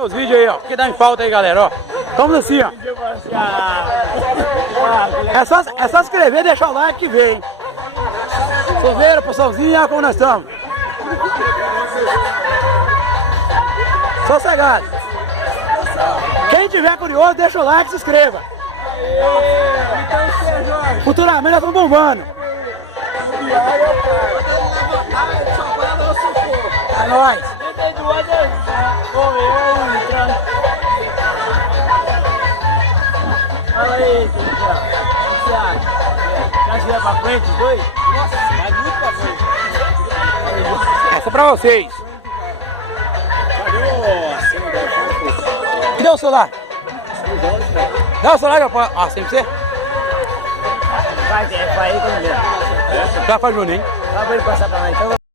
Meus vídeos aí, ó, que dá em falta aí, galera, ó. Vamos assim, ó. É só se inscrever, deixar o like que vem. Soveiro, pessoalzinho, como nós estamos. Sossegado. Quem tiver curioso, deixa o like e se inscreva. Futuramente nós estamos bombando. É nóis. Fala aí, o que você acha? Já vier pra frente os dois? Nossa, vai muito pra frente. Essa é pra vocês. Me dá o celular. Dá o celular, meu pai. Ah, sem você? Vai aí, quando mesmo. Já faz Juninho. Dá pra ele passar pra lá então.